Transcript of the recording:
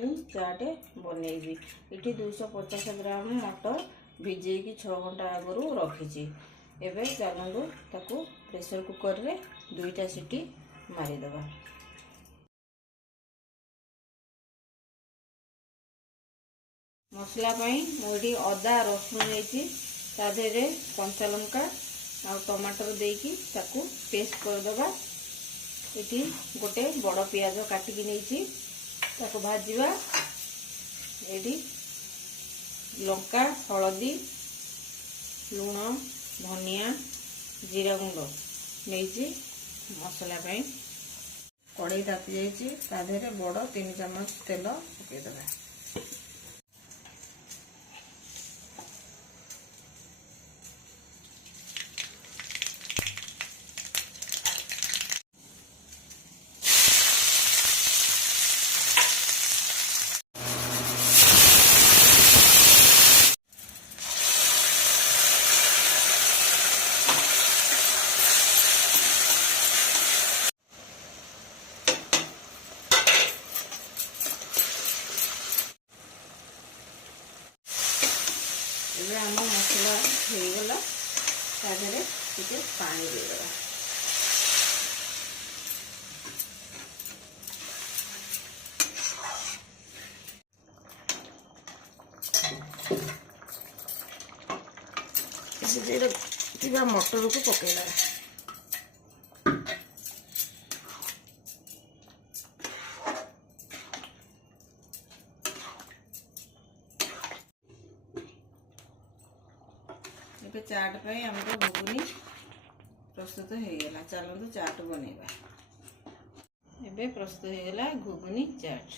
घुगुनी चाट बनैबी। इटी 250 ग्राम मटर भिजेकी 6 घंटा आगु रखी। एबे चलू ताकू प्रेशर कुकर रे 2टा सीटी मारिदेवा। मसला मुझे अदा रसुण नहीं ताधे कंचा लंका आ टमाटर देकी ताकू पेस्ट करदबा। ये गोटे बड़ पियाज काटिकी नहीं ताकू भाजवा। ये लंका हलदी लुण धनिया जीरा गुंड नहीं मसला कड़ई तापी जाइए बड़ 3 चामच तेल पकईदबा। एबे आम मसला होगला ताधे टे पानी देदेगा। मटर को पकईदेगा। ଏବେ ଚାଟ ପାଇଁ ଆମର ଘୁଗୁନି ପ୍ରସ୍ତୁତ ହେଇଗଲା। ଚାଲନ୍ତୁ ଚାଟ ବନେଇବା। ଏବେ ପ୍ରସ୍ତୁତ ହେଇଗଲା ଘୁଗୁନି ଚାଟ।